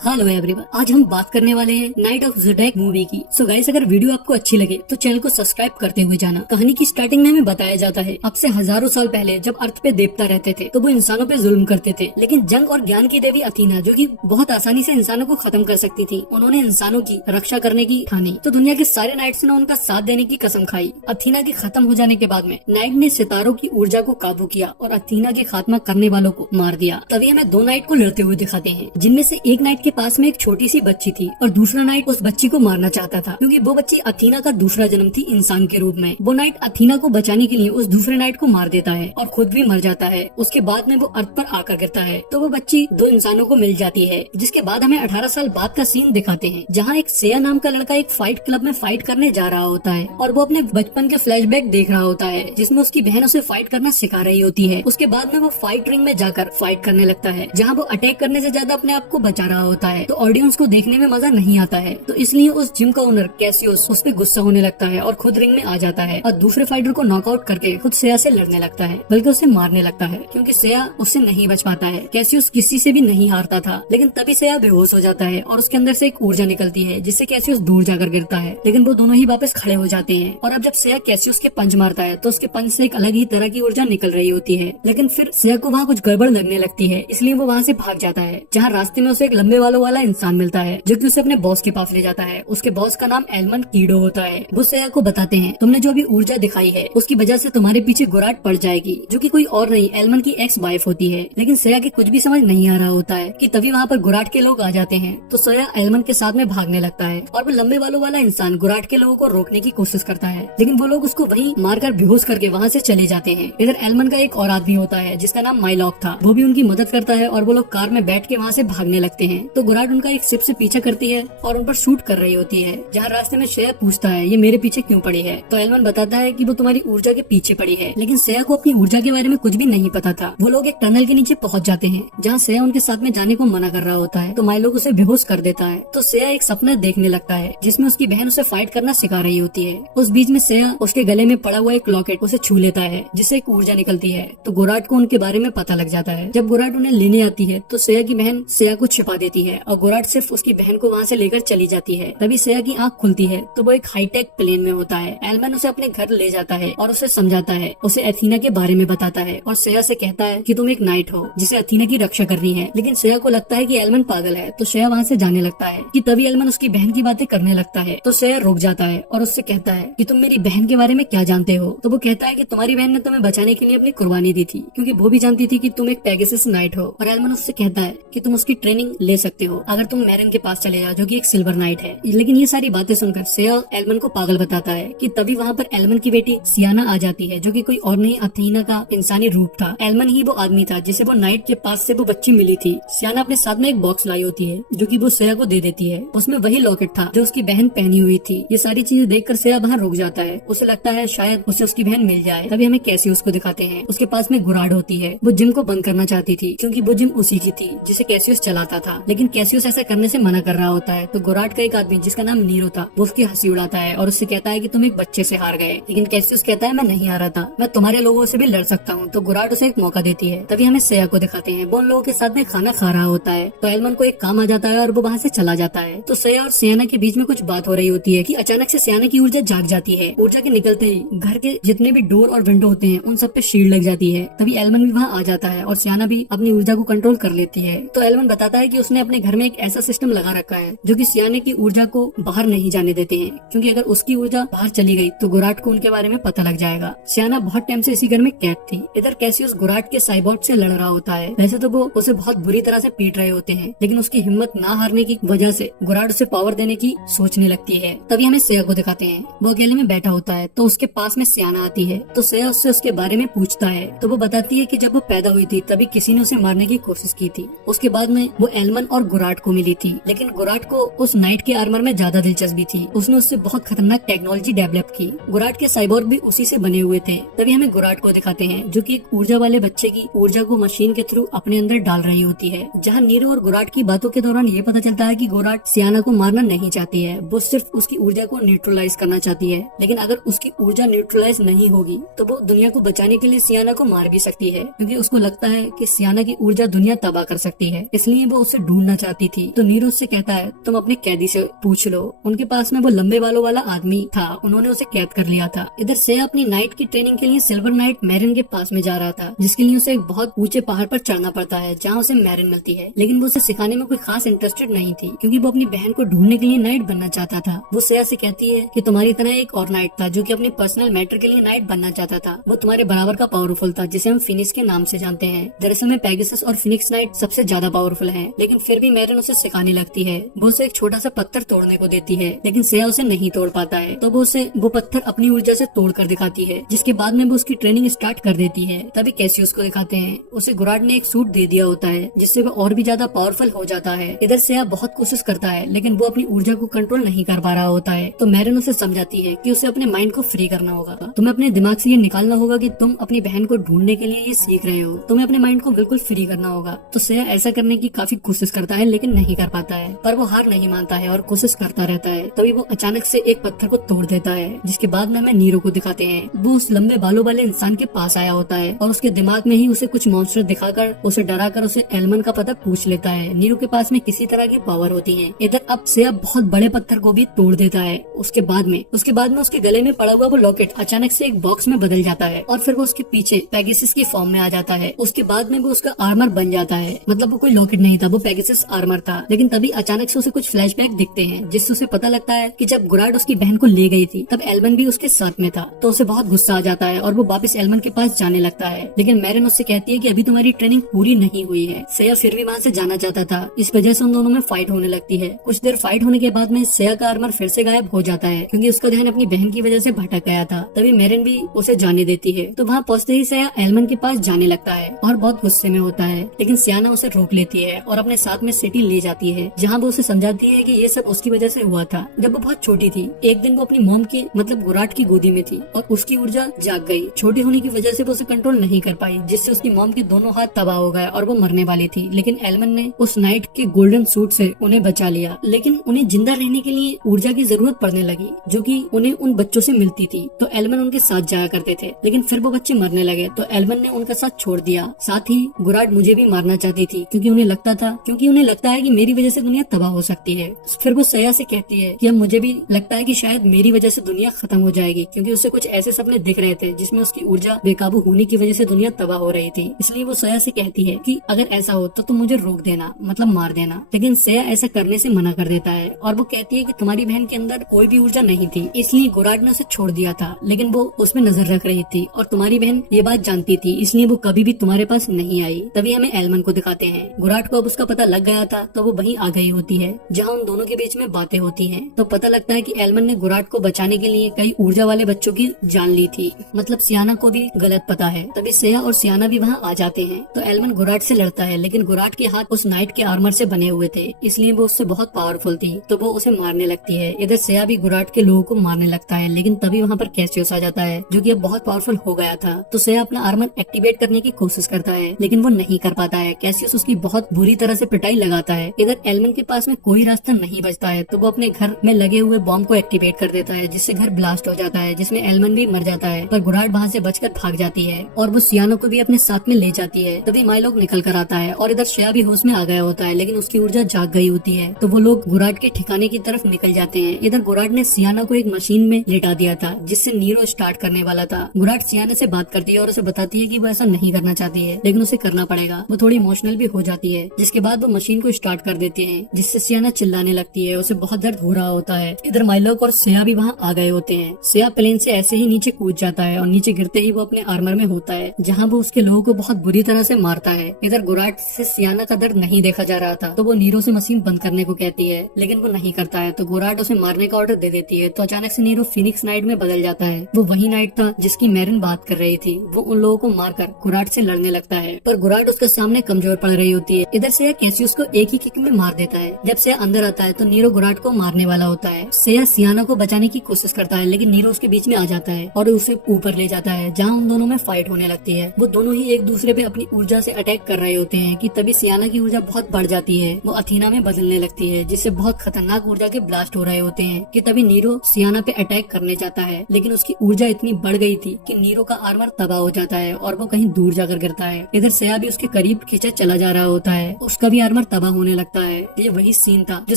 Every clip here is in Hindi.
हेलो एवरीवन, आज हम बात करने वाले हैं नाइट ऑफ ज़ोडिएक मूवी की। सो गाइस, अगर वीडियो आपको अच्छी लगे तो चैनल को सब्सक्राइब करते हुए जाना। कहानी की स्टार्टिंग में हमें बताया जाता है अब से हजारों साल पहले जब अर्थ पे देवता रहते थे तो वो इंसानों पे जुल्म करते थे, लेकिन जंग और ज्ञान की देवी अथीना, जो कि बहुत आसानी से इंसानों को खत्म कर सकती थी, उन्होंने इंसानों की रक्षा करने की ठानी। तो दुनिया के सारे नाइट्स ने उनका साथ देने की कसम खाई। अथीना के खत्म हो जाने के बाद में नाइट ने सितारों की ऊर्जा को काबू किया और अथीना के खात्मा करने वालों को मार दिया। तभी हमें दो नाइट को लड़ते हुए दिखाते हैं, जिनमें से एक नाइट के पास में एक छोटी सी बच्ची थी और दूसरा नाइट उस बच्ची को मारना चाहता था, क्योंकि वो बच्ची अथीना का दूसरा जन्म थी इंसान के रूप में। वो नाइट अथीना को बचाने के लिए उस दूसरे नाइट को मार देता है और खुद भी मर जाता है। उसके बाद में वो अर्थ पर आकर गिरता है तो वो बच्ची दो इंसानों को मिल जाती है, जिसके बाद हमें 18 साल बाद का सीन दिखाते हैं, जहाँ एक सेया नाम का लड़का एक फाइट क्लब में फाइट करने जा रहा होता है और वो अपने बचपन के फ्लैशबैक देख रहा होता है, जिसमें उसकी बहन उसे फाइट करना सिखा रही होती है। उसके बाद में वो फाइट रिंग में जाकर फाइट करने लगता है, जहाँ वो अटैक करने से ज्यादा अपने आप को बचा रहा होता है। तो ऑडियंस को देखने में मजा नहीं आता है, तो इसलिए उस जिम का ओनर कैसियस उस पे गुस्सा होने लगता है और खुद रिंग में आ जाता है और दूसरे फाइटर को नॉकआउट करके खुद सेया से लड़ने लगता है, बल्कि उसे मारने लगता है, क्योंकि सेया उससे नहीं बच पाता है। कैसियस किसी से भी नहीं हारता था, लेकिन तभी सेया बेहोश हो जाता है और उसके अंदर से एक ऊर्जा निकलती है, जिससे कैसियस दूर जाकर गिरता है, लेकिन वो दोनों ही वापस खड़े हो जाते हैं। और अब जब सेया कैसियस के पंच मारता है तो उसके पंच से एक अलग ही तरह की ऊर्जा निकल रही होती है, लेकिन फिर सेया को वहाँ कुछ गड़बड़ लगने लगती है, इसलिए वो वहाँ से भाग जाता है। जहाँ रास्ते में उसे एक लंबे बालों वाला इंसान मिलता है, जो कि उसे अपने बॉस के पास ले जाता है। उसके बॉस का नाम एलमन कीडो होता है। वो सेया को बताते हैं, तुमने जो अभी ऊर्जा दिखाई है उसकी वजह से तुम्हारे पीछे गुराट पड़ जाएगी, जो कि कोई और नहीं एलमन की एक्स वाइफ होती है। लेकिन सेया के कुछ भी समझ नहीं आ रहा होता है कि तभी वहाँ पर गुराट के लोग आ जाते हैं। तो सेया एलमन के साथ में भागने लगता है और वो लंबे बालों वाला इंसान गुराट के लोगों को रोकने की कोशिश करता है, लेकिन वो लोग उसको वहीं मारकर बेहोश करके वहाँ से चले जाते हैं। इधर एलमन का एक और आदमी होता है जिसका नाम माइलॉक था, वो भी उनकी मदद करता है और वो लोग कार में बैठ के वहाँ से भागने लगते हैं। तो गुराट उनका एक शिप से पीछा करती है और उन पर शूट कर रही होती है। जहाँ रास्ते में सेया पूछता है ये मेरे पीछे क्यों पड़ी है, तो एलमन बताता है कि वो तुम्हारी ऊर्जा के पीछे पड़ी है। लेकिन सेया को अपनी ऊर्जा के बारे में कुछ भी नहीं पता था। वो लोग एक टनल के नीचे पहुँच जाते हैं, जहाँ सेया उनके साथ में जाने को मना कर रहा होता है, तो माइलोग उसे बेहोश कर देता है। तो सेया एक सपना देखने लगता है जिसमें उसकी बहन उसे फाइट करना सिखा रही होती है। उस बीच में सेया उसके गले में पड़ा हुआ एक लॉकेट उसे छू लेता है, जिससे एक ऊर्जा निकलती है। तो गुराट को उनके बारे में पता लग जाता है। जब गुराट उन्हें लेने आती है तो सेया की बहन सेया को छिपा देती है और गुराट सिर्फ उसकी बहन को वहाँ से लेकर चली जाती है। तभी सेया की आँख खुलती है तो वो एक हाईटेक प्लेन में होता है। एलमन उसे अपने घर ले जाता है और उसे समझाता है, उसे अथीना के बारे में बताता है और सेया से कहता है कि तुम एक नाइट हो जिसे अथीना की रक्षा करनी है। लेकिन सेया को लगता है कि एलमन पागल है, तो सेया वहाँ से जाने लगता है। कि तभी एलमन उसकी बहन की बातें करने लगता है, तो सेया रुक जाता है और उससे कहता है कि तुम मेरी बहन के बारे में क्या जानते हो। तो वो कहता है कि तुम्हारी बहन ने तुम्हें बचाने के लिए अपनी कुर्बानी दी थी, क्योंकि वो भी जानती थी कि तुम एक पेगासस नाइट हो। और एलमन उससे कहता है कि तुम उसकी ट्रेनिंग ले सकते हो अगर तुम मैरन के पास चले जाओ, जो कि एक सिल्वर नाइट है। लेकिन ये सारी बातें सुनकर सेया एलमन को पागल बताता है। कि तभी वहाँ पर एलमन की बेटी सियाना आ जाती है, जो कि कोई और नहीं अथीना का इंसानी रूप था। एलमन ही वो आदमी था जिसे वो नाइट के पास से वो बच्ची मिली थी। सियाना अपने साथ में एक बॉक्स लाई होती है, जो कि वो सेया को दे देती है। उसमें वही लॉकेट था जो उसकी बहन पहनी हुई थी। ये सारी चीजें देखकर सेया वहाँ रुक जाता है। उसे लगता है शायद उसे उसकी बहन मिल जाए। तभी हमें कैसी उसको दिखाते हैं। उसके पास में गुराड होती है। वो जिम को बंद करना चाहती थी, क्योंकि वो जिम उसी की थी जिसे कैसियस चलाता था, लेकिन कैसियस ऐसा करने से मना कर रहा होता है। तो गुराड का एक आदमी जिसका नाम नीरो था, वो उसकी हंसी उड़ाता है और उससे कहता है कि तुम एक बच्चे से हार गए। लेकिन कैसियस कहता है मैं नहीं हारा था, मैं तुम्हारे लोगों से भी लड़ सकता हूँ। तो गुराड उसे एक मौका देती है। तभी हमें सेया को दिखाते हैं, वो उन लोगों के साथ में खाना खा रहा होता है। तो एलमन को एक काम आ जाता है और वो वहाँ से चला जाता है। तो सेया और सियाना के बीच में कुछ बात हो रही होती है कि अचानक से सियाना की ऊर्जा जाग जाती है। ऊर्जा के निकलते ही घर के जितने भी डोर और विंडो होते हैं उन सब पे शील्ड लग जाती है। तभी एलमन भी वहाँ आ जाता है और सियाना भी अपनी ऊर्जा को कंट्रोल कर लेती है। तो एलमन बताता है कि उसने अपने घर में एक ऐसा सिस्टम लगा रखा है जो कि सियाना की ऊर्जा को बाहर नहीं जाने देते हैं, क्योंकि अगर उसकी ऊर्जा बाहर चली गई तो गुराट को उनके बारे में पता लग जाएगा। सियाना बहुत टाइम से इसी घर में कैद थी। इधर कैसियस गुराट के साइबॉट से लड़ रहा होता है। वैसे तो वो उसे बहुत बुरी तरह से पीट रहे होते हैं, लेकिन उसकी हिम्मत ना हारने की वजह से गुराट उसे पावर देने की सोचने लगती है। तभी हमें सेया को दिखाते हैं। वो अकेले में बैठा होता है तो उसके पास में सियाना आती है। तो सेया उससे उसके बारे में पूछता है। तो वो बताती है कि जब वो पैदा हुई थी तभी किसी ने उसे मारने की कोशिश की थी। उसके बाद में वो एलमन और गुराट को मिली थी, लेकिन गुराट को उस नाइट के आर्मर में ज्यादा दिलचस्पी थी। उसने उससे बहुत खतरनाक टेक्नोलॉजी डेवलप की। गुराट के साइबोर्ग भी उसी से बने हुए थे। तभी हमें गुराट को दिखाते हैं, जो कि एक ऊर्जा वाले बच्चे की ऊर्जा को मशीन के थ्रू अपने अंदर डाल रही होती है। जहाँ नीरो और गुराट की बातों के दौरान ये पता चलता है कि गुराट सियाना को मारना नहीं चाहती है, वो सिर्फ उसकी ऊर्जा को न्यूट्रलाइज करना चाहती है। लेकिन अगर उसकी ऊर्जा न्यूट्रलाइज नहीं होगी तो वो दुनिया को बचाने के लिए सियाना को मार भी सकती है, क्योंकि उसको लगता है कि सियाना की ऊर्जा दुनिया तबाह कर सकती है। इसलिए वो उसे ढूंढना ढूंढना चाहती थी। तो नीरो उससे कहता है तुम अपने कैदी से पूछ लो, उनके पास में वो लंबे बालों वाला आदमी था, उन्होंने उसे कैद कर लिया था। इधर सेया अपनी नाइट की ट्रेनिंग के लिए सिल्वर नाइट मैरिन के पास में जा रहा था, जिसके लिए उसे एक बहुत ऊंचे पहाड़ पर चढ़ना पड़ता है जहाँ उसे मैरिन मिलती है। लेकिन वो उसे सिखाने में कोई खास इंटरेस्टेड नहीं थी, क्योंकि वो अपनी बहन को ढूंढने के लिए नाइट बनना चाहता था। वो सेया से कहती है कि तुम्हारी तरह एक और नाइट था जो कि अपने पर्सनल मैटर के लिए नाइट बनना चाहता था। वो तुम्हारे बराबर का पावरफुल था, जिसे हम फिनिक्स के नाम से जानते हैं। दरअसल में पेगासस और फिनिक्स नाइट सबसे ज्यादा पावरफुल है, लेकिन फिर भी मैरिन उसे सिखाने लगती है। वो उसे एक छोटा सा पत्थर तोड़ने को देती है, लेकिन सेया उसे नहीं तोड़ पाता है। तो वो उसे वो पत्थर अपनी ऊर्जा से तोड़ कर दिखाती है, जिसके बाद में वो उसकी ट्रेनिंग स्टार्ट कर देती है। तभी कैसियस को दिखाते हैं, उसे गुराड ने एक सूट दे दिया होता है, जिससे वो और भी ज्यादा पावरफुल हो जाता है। इधर सेया बहुत कोशिश करता है, लेकिन वो अपनी ऊर्जा को कंट्रोल नहीं कर पा रहा होता है। तो मैरिन उसे समझाती है कि उसे अपने माइंड को फ्री करना होगा, तुम्हें अपने दिमाग से ये निकालना होगा कि तुम अपनी बहन को ढूंढने के लिए ये सीख रहे हो, तुम्हें अपने माइंड को बिल्कुल फ्री करना होगा। तो सेया ऐसा करने की काफी कोशिश करता है, लेकिन नहीं कर पाता है। पर वो हार नहीं मानता है और कोशिश करता रहता है। तभी वो अचानक से एक पत्थर को तोड़ देता है, जिसके बाद में हमें नीरो को दिखाते हैं। वो उस लंबे बालों वाले इंसान के पास आया होता है और उसके दिमाग में ही उसे कुछ मॉन्स्टर दिखाकर उसे डराकर उसे एलमन का पता पूछ लेता है। नीरो के पास में किसी तरह की पावर होती है। इधर अब सेया बहुत बड़े पत्थर को भी तोड़ देता है। उसके बाद में उसके गले में पड़ा हुआ वो लॉकेट अचानक से एक बॉक्स में बदल जाता है और फिर वो उसके पीछे पेगासस की फॉर्म में आ जाता है। उसके बाद में वो उसका आर्मर बन जाता है। मतलब वो कोई लॉकेट नहीं था, वो पेगासस आर्मर था। लेकिन तभी अचानक से उसे कुछ फ्लैशबैक दिखते हैं, जिससे उसे पता लगता है कि जब गुराड उसकी बहन को ले गई थी तब एलमन भी उसके साथ में था। तो उसे बहुत गुस्सा आ जाता है और वो वापस एलमन के पास जाने लगता है। लेकिन मैरिन उससे कहती है कि अभी तुम्हारी ट्रेनिंग पूरी नहीं हुई है। सेया फिर भी वहाँ से जाना चाहता था, इस वजह से उन दोनों में फाइट होने लगती है। कुछ देर फाइट होने के बाद में सेया का आर्मर फिर से गायब हो जाता है, क्योंकि उसका ध्यान अपनी बहन की वजह से भटक गया था। तभी मैरिन भी उसे जाने देती है। तो वहाँ पहुँचते ही सेया एलमन के पास जाने लगता है और बहुत गुस्से में होता है। लेकिन सियाना उसे रोक लेती है और अपने साथ में सिटी ले जाती है, जहाँ वो उसे समझाती है कि ये सब उसकी वजह से हुआ था। जब वो बहुत छोटी थी, एक दिन वो अपनी मॉम की मतलब गुराड की गोदी में थी और उसकी ऊर्जा जाग गई। छोटी होने की वजह से वो उसे कंट्रोल नहीं कर पाई, जिससे उसकी मॉम के दोनों हाथ तबाह हो गए और वो मरने वाली थी। लेकिन एलमन ने उस नाइट के गोल्डन सूट से उन्हें बचा लिया। लेकिन उन्हें जिंदा रहने के लिए ऊर्जा की जरूरत पड़ने लगी, जो कि उन्हें उन बच्चों से मिलती थी। तो एलमन उनके साथ जाया करते थे, लेकिन फिर वो बच्चे मरने लगे तो एलमन ने उनका साथ छोड़ दिया। साथ ही गुराड मुझे भी मारना चाहती थी, क्योंकि उन्हें लगता है कि मेरी वजह से दुनिया तबाह हो सकती है। फिर वो सेया से कहती है कि अब मुझे भी लगता है कि शायद मेरी वजह से दुनिया खत्म हो जाएगी, क्योंकि उसे कुछ ऐसे सपने दिख रहे थे जिसमें उसकी ऊर्जा बेकाबू होने की वजह से दुनिया तबाह हो रही थी। इसलिए वो सेया से कहती है कि अगर ऐसा हो तो तुम मुझे रोक देना, मतलब मार देना। लेकिन सेया ऐसा करने से मना कर देता है और वो कहती है कि तुम्हारी बहन के अंदर कोई भी ऊर्जा नहीं थी, इसलिए गुराड ने उसे छोड़ दिया था, लेकिन वो उसमें नजर रख रही थी और तुम्हारी बहन ये बात जानती थी, इसलिए वो कभी भी तुम्हारे पास नहीं आई। तभी हमें एलमन को दिखाते हैं। गुराड को अब उसका पता लग गया था, तो वो वहीं आ गई होती है जहाँ उन दोनों के बीच में बातें होती हैं। तो पता लगता है कि एलमन ने गुराड को बचाने के लिए कई ऊर्जा वाले बच्चों की जान ली थी। मतलब सियाना को भी गलत पता है। तभी सेया और सियाना भी वहाँ आ जाते हैं। तो एलमन गुराड से लड़ता है, लेकिन गुराड के हाथ उस नाइट के आर्मर से बने हुए थे, इसलिए वो उससे बहुत पावरफुल थी। तो वो उसे मारने लगती है। इधर सेया भी गुराड के लोगों को मारने लगता है, लेकिन तभी वहाँ पर कैसियस आ जाता है, जो कि अब बहुत पावरफुल हो गया था। तो सेया अपना आर्मर एक्टिवेट करने की कोशिश करता है, लेकिन वो नहीं कर पाता है। कैसियस उसकी बहुत बुरी तरह से पिटाई लगाता है। इधर एलमन के पास में कोई रास्ता नहीं बचता है, तो वो अपने घर में लगे हुए बॉम्ब को एक्टिवेट कर देता है, जिससे घर ब्लास्ट हो जाता है, जिसमें एलमन भी मर जाता है। पर गुराड वहाँ से बचकर भाग जाती है और वो सियानो को भी अपने साथ में ले जाती है। तभी माइलोग निकल कर आता है और इधर श्रेया भी होश में आ गया होता है, लेकिन उसकी ऊर्जा जाग गई होती है। तो वो लोग गुराड के ठिकाने की तरफ निकल जाते हैं। इधर गुराड ने सियाना को एक मशीन में लेटा दिया था, जिससे नीरो स्टार्ट करने वाला था। गुराड सियाना से बात करती है और उसे बताती है कि वो ऐसा नहीं करना चाहती है, लेकिन उसे करना पड़ेगा। वो थोड़ी इमोशनल भी हो जाती है, जिसके बाद वो मशीन को स्टार्ट कर देते हैं, जिससे सियाना चिल्लाने लगती है। उसे बहुत दर्द हो रहा होता है। इधर माइलोग और सेया भी वहाँ आ गए होते हैं। सेया प्लेन से ऐसे ही नीचे कूद जाता है और नीचे गिरते ही वो अपने आर्मर में होता है, जहाँ वो उसके लोगों को बहुत बुरी तरह से मारता है। इधर गुराड से सियाना का दर्द नहीं देखा जा रहा था, तो वो नीरो से मशीन बंद करने को कहती है, लेकिन वो नहीं करता है। तो गुराड उसे मारने का ऑर्डर दे देती है। तो अचानक से नीरो फिनिक्स नाइट में बदल जाता है। वो वही नाइट था जिसकी मैरिन बात कर रही थी। वो उन लोगों को मारकर गुराड से लड़ने लगता है, पर गुराड उसके सामने कमजोर पड़ रही होती है। इधर सेया कैसियस को एक ही किक में मार देता है। जब सेया अंदर आता है तो नीरो गुराड को मारने वाला होता है। सेया सियाना को बचाने की कोशिश करता है, लेकिन नीरो उसके बीच में आ जाता है और उसे ऊपर ले जाता है, जहाँ उन दोनों में फाइट होने लगती है। वो दोनों ही एक दूसरे पे अपनी ऊर्जा से अटैक कर रहे होते हैं कि तभी सियाना की ऊर्जा बहुत बढ़ जाती है। वो अथीना में बदलने लगती है, जिससे बहुत खतरनाक ऊर्जा के ब्लास्ट हो रहे होते हैं कि तभी नीरो सियाना पे अटैक करने जाता है, लेकिन उसकी ऊर्जा इतनी बढ़ गई थी कि नीरो का आर्मर तबाह हो जाता है और वो कहीं दूर जाकर गिरता है। इधर सेया भी उसके करीब खींचा चला जा रहा होता है। उसका भी आर्मर तबाह होने लगता है। ये वही सीन था जो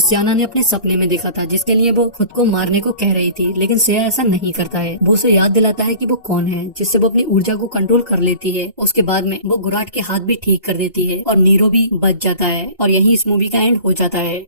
सियाना ने अपने सपने में देखा था, जिसके लिए वो खुद को मारने को कह रही थी, लेकिन सिया ऐसा नहीं करता है। वो उसे याद दिलाता है कि वो कौन है, जिससे वो अपनी ऊर्जा को कंट्रोल कर लेती है। उसके बाद में वो गुराट के हाथ भी ठीक कर देती है और नीरो भी बच जाता है और यही इस मूवी का एंड हो जाता है।